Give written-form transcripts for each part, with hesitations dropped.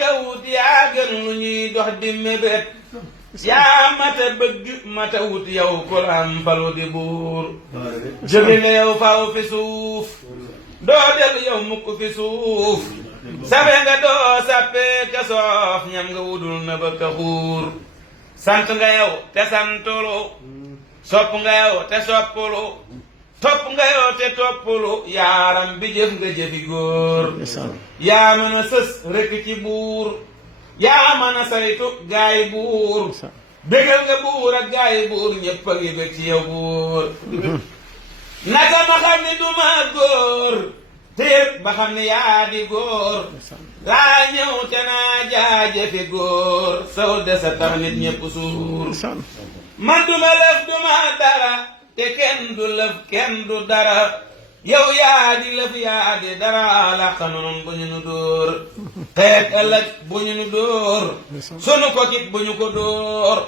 ka wut yaa gën lu ñuy dox di mébét yaa mata bëgg mata wut yow ku la am falu di buur jóge nga yow faw fi suuf doo dellu yow mukk fi suuf safe nga doo sappee ka soof ñam nga wudul na ba ka xuur sant nga yow te santulu sopp nga yow te soppulu topp nga yow te toppulu yaaram bi jëf nga jëfi góor yaa mën a sës rëkk ci buur yaa mën a saytu gaay buur bégal nga buur ak gaay buur ñépp a ngi bég ci yow buur naka ma xam ni duma góor téet ba xam ni yaa di góor laa ñëw te naa jaajëfi góor saw desa tax nit ñépp suur man duma lëf duma dara te kenn du lëf kenn du dara yow yaa di lëf yaa di dara làq noonu bu ñu nu dóor xeet ëllëg bu ñu nu dóor sunu ko kit bu ñu ko dóor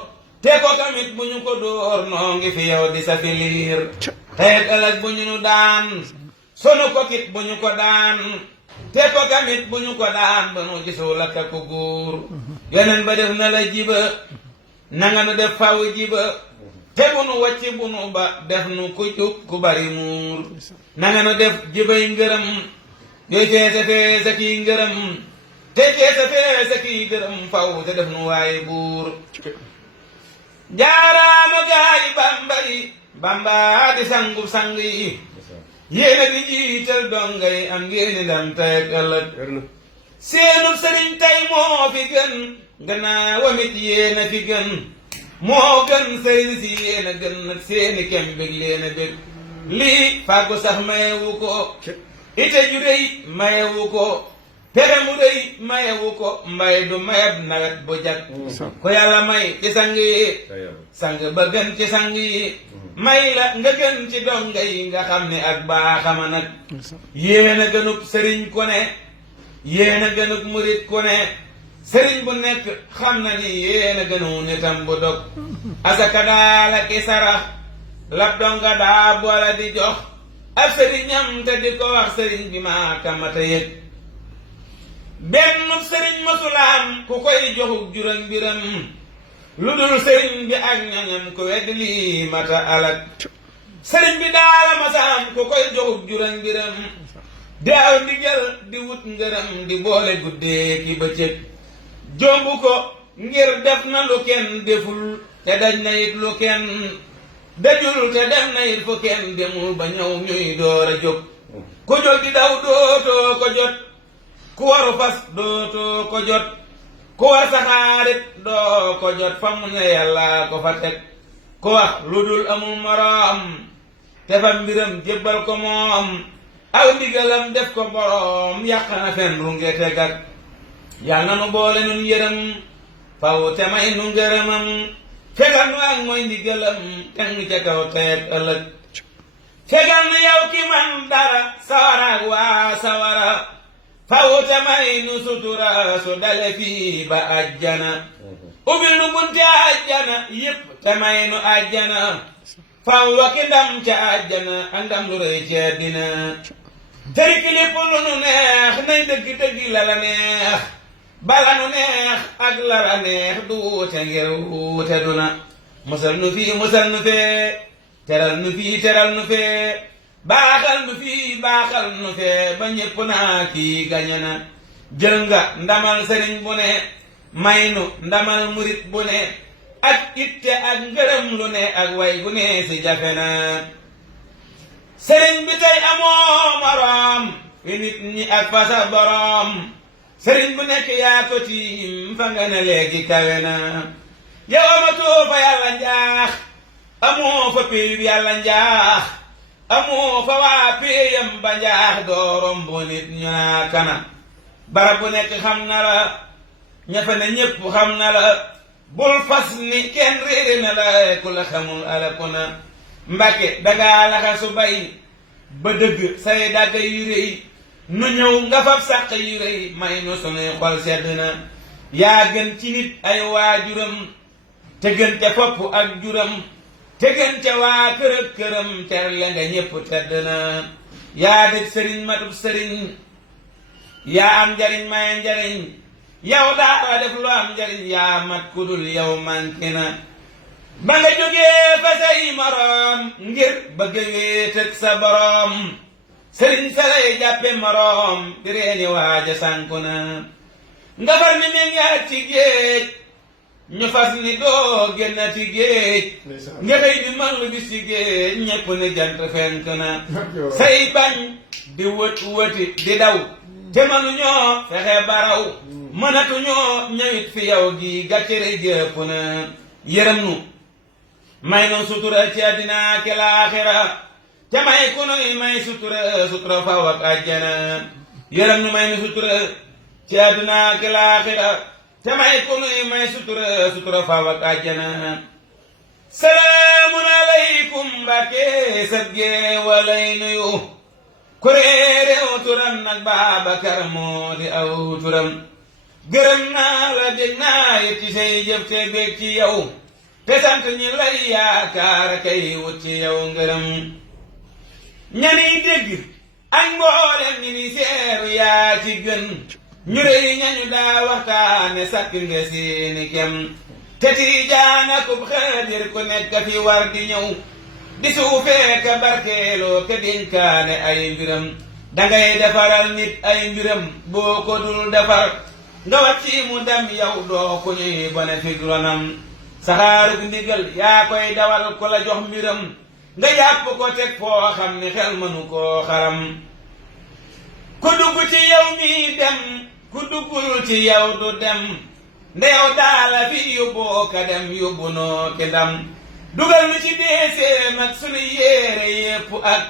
te ko tamit bu ñu ko dóor noo ngi fi yow di sa filiir xeet ëllëg bu ñu nu daan sunu ko kit bu ñu ko daan te ko tamit bu ñu ko daan ba nu gisu lakka ko góor yeneen ba def na la jiba nanga nu def faw jiba te bu nu wàcc bu nu ba def nu ku jub ku bari muur nanga nu def jibay ngërëm yooy feese feese kii ngërëm te feese feese kii ngërëm faw te def nu waaye buur jaaraama gaay bamba yi bamba di sangu sang yi yéena di jiital dongay am ngeen ndam tey ak ëllëg seenub sëriñ tey moo fi gën gannaawam it yéena fi gën moo gën sëriñ si yéena gën nag seeni kem bég leena bég lii fàggu sax mayewu ko ite ju rëy mayewu ko pere mu rëy mayewu ko mbay du mayab nawet bu jag ko yàlla may ci sang yi sang ba gën ci sang yi may la nga gën ci donga yi nga xam ne ak baaxama nag yéena gënub sëriñ ku ne yéena gënub murit ku ne sëriñ bu nekk xam na ni yéena gënu nitam bu dog asaka daala ki sarax la donga daa boole di jox ab sëriñam te di ko wax sëriñ bi maa kamata yëg benn sëriñ masulaam ku koy joxug juróom mbiram lu dul sëriñ bi ak ñoñam ku wedd lii mata alak sëriñ bi daala masaam ku koy joxug juróom mbiram di aw ndigal di wut ngërëm di boole guddee ki bëccëg jombu ko ngir def na lu kenn deful te daj na it lu kenn dajul te dem na it fu kenn demul ba ñëw ñuy door a jóg ku jóg di daw dootoo ko jot ku waru fas dootoo ko jot ku war saxaarit doo ko jot fa mu ne yàlla ko fa teg ku wax lu dul amul moroom te fa mbiram jébbal ko moom aw ndigalam def ko boroom yàq na fen runge tegak yal na nu boole nun yërëm faw te may nu ngërëmam fegal nu ak mooy ndigalam teg nu ca kaw teeg ëllëg fegal nu yow ki man dara sawara ak waa sawara faw te may nu sutura su dale fii ba ajjana ubbil nu bunte ajjana yépp te may nu ajjana faw wakki ndam ca ajjana ak ndam lu rëy ci àddina tëri kilip lu nu neex nañ dëgg-dëgg la la neex bala nu neex ak la la neex du wuute ngir wuute du na musal nu fii musal nu fee teral nu fii teral nu fee baaxal nu fii baaxal nu fee ba ñépp naa kii gañe na jël nga ndamal sëriñ bu ne may nu ndamal murit bu ne ak itte ak ngërëm lu ne ak way bu ne si jafe na sëriñ bi tey amoo moroom fi nit ñi ak fa sa boroom sëriñ bu nekk yaa ko tiim fa nga ne léegi kawe na yow amatoo fa yàlla njaax amoo fa péyub yàlla njaax amoo fa waa péyam ba njaax doorom bu nit ñu naa kana barab bu nekk xam na la ña fa ne ñépp xam na la bul fas ni kenn réere na la ku la xamul alaku na mbàkke dangaa laxa su bay ba dëgg say dàgg yu réy nu ñëw nga fab sàq yu réy may nu sunuy xol sedd na yaa gën ci nit ay waajuram te gën ca fopp ak juram te gën ca waa kër ak këram terle nga ñépp tedd na yaa def sëriñ matub sëriñ yaa am njariñ maye njariñ yow daa def lu am njariñ yaa mat ku dul yow manqué na ba nga jógee fa say moroom ngir bëgg wéet ak sa boroom sëriñ sa lay jàppe moroom di reeni waaja sànku na nga far ni meññaat ci géej ñu fas ni doo génnati géej nga xëy di mal bis ci géej ñépp ni jant fenk na say bañ di wëti di daw te mënuñoo fexe baraw mënatuñoo ñëwit fi yow gi gàccere jëpp na yërëm nu may nu sutura ci àddina ki laaxira te may ku nuy may sutura faw ak àjjana yërëm nu may nu sutura ci àddina ki laaxira te may ku nuy may sutura faw ak àjjana salaamun aleykum Mbàkke sabgee walay nuyu kuréeréew turam nag Baabakar moo di aw turam gërëm naa la dégg naa it ci say jëf te bég ci yow te sant ñi lay yaakaar kay wut ci yow ngërëm ñani dégg ak mboolem ñi ni seeru yaa ci gën ñu rëy ñañu daa waxtaane sakk nga seeni kem te tiijaan akub xaadir ku nekk fi war di ñëw di suufee ka barkeeloo ka dénkaane ay mbiram dangay defaral nit ay mbiram boo ko dul defar nga wat ci mu dem yow doo ku ñuy bone fig ronam saxaarug ndigal yaa koy dawal ku la jox mbiram nga yàpp ko teg foo xam ni xel mënu koo xaram ku dugg ci yow mi dem ku duggul ci yow du dem nde yow daala fi yóbboo ka dem yóbbu noo ki ndam dugal nu ci deeseem ak sunu yéere yépp ak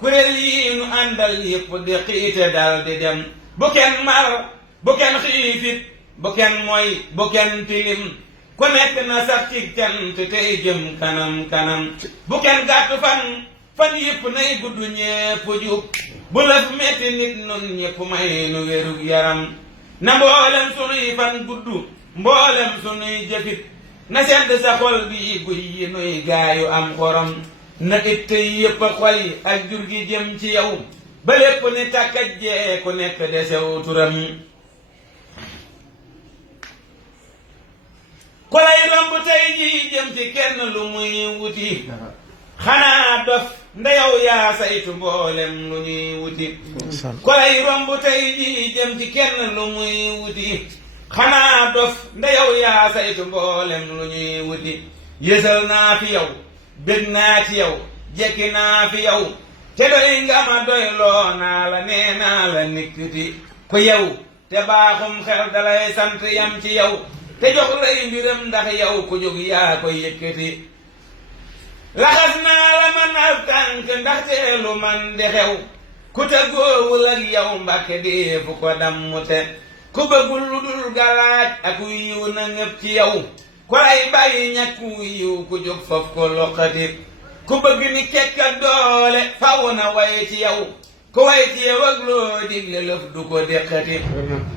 kuréel yi nu àndal yépp di xiite dal di dem bu kenn mar bu kenn xiifit bu kenn moy bu kenn tilim ku nekk na sax ci cant tey jëm kanam bu kenn gàtt fan yépp nay gudd ñépp jub bu lëf metti nit nun ñépp may nu wérug yaram na mboolem sunuy fan gudd mboolem sunuy jëfit na sedd sa xol bi guy yi nuy gaayu am xorom na it tey yépp a xol yi ak jur gi jëm ci yow ba lépp ni tàkkaj jee ku nekk desew turam ku lay romb tey jii jëm ci kenn lu muy wuti xanaa dof nda yow yaa saytu mboolem lu ñuy wuti ku lay romb tey jii jëm ci kenn lu muy wuti xanaa dof nda yow yaa saytu mboolem lu ñuy wuti yësal naa fi yow bég naa ci yow jekki naa fi yow te doy nga ma doy loo naa la nee naa la nikkiti ku yow te baaxum xel dalay sant yam ci yow te jox lay mbiram ndax yow ku jóg yaa koy yëkkati laxas naa la man ab tànk ndaxte lu man di xew ku tëggoowul ak yow Mbàkke di fu ko dammute ku bëggul lu dul galaaj ak yiw na ngëp ci yow ku lay bàyyi ñàkku yiw ku jóg foofu ko loqati ku bëgg ni kekk ak doole faw na way ci yow ku way ci yow ak loo digle lëf du ko déqati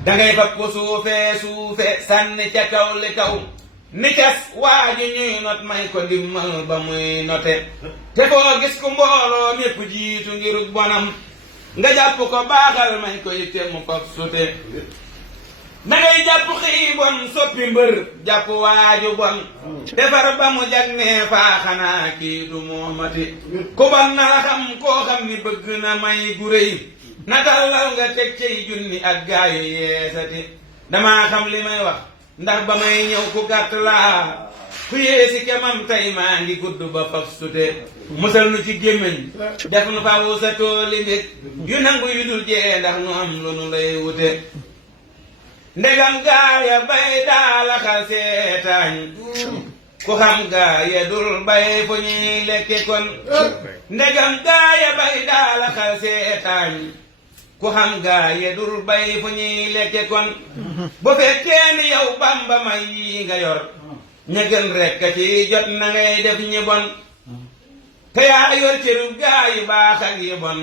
dangay fab ko suufe sànni ca kaw li kaw ni cas waaju ñuy not may ko ndimmal ba muy note te foo gis ku mbooloo mépp jiitu ngirug bonam nga jàpp ko baaxal may ko yitte mu fab sute dangay jàpp xiibon soppi mbër jàpp waaju bon defar ba mu jag nee faa xanaa kii du moomati ku bon na la xam koo xam ni bëgg na may gu rëy na tallal nga teg cay junni ak gaayu yeesati damaa xam li may wax ndax ba may ñëw ku gàtt laa ku yéesi kemam tey maa ngi gudd ba faf sute musal nu ci gémmiñ def nu fa wusa tooli mbég yu nangu yu dul jee ndax nu am lu nu lay wute ndegam gaaya bay daala xal seetaañ ku xam gaaya dul bay fu ñuy lekke kon ndegam gaaya bay daala xal seetaañ ku xam gaaya dul bay fu ñuy lekke kon bu fekkee ni yow Bamba may yi nga yor ña gën rekk ci jot na ngay def ñi bon te yaa yor cëru gaayu baax ak yi bon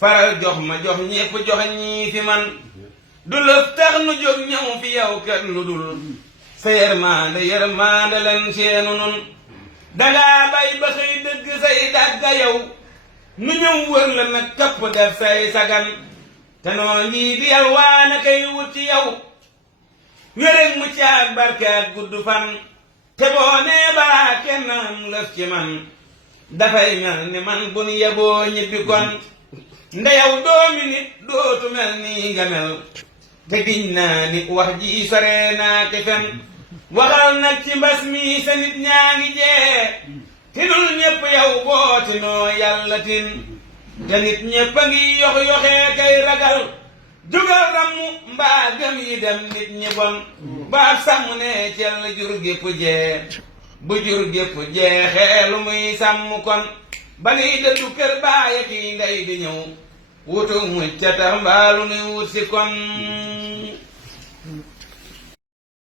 faral jox ma jox ñépp jox ñii fi man du lëf tax nu jóg ñëw fi yow kenn lu dul sa yërmande leen seenu nun dangaa bay ba xëy dëgg say dàgga yow nu ñëw wër la nag kapp def say sagan te noo ngi di yalwaana kay wut ci yow wéreg mu caag barke ak gudd fan te boo nee baa kenn am lëf ci man dafay mel ni man bu nu yeboo ñibbi kon ndeyaw doomi nit dootu mel nii nga mel te giñ naa ni wax ji sore naa ke fen waxal nag ci mbas mi sa nit ñaa ngi jee tinul ñépp yow bootinoo yàlla tin te nit ñépp a ngi yox-yoxee kay ragal jugal rammu mbaa gëm yi dem nit ñi bon baab sàmm ne cell jur gépp jee bu jur gépp jeexee lu muy sàmm kon ba nuy dëddu kër baaya kii ndey di ñëw wutu mucc ca tax mbaalu nuy wut si kon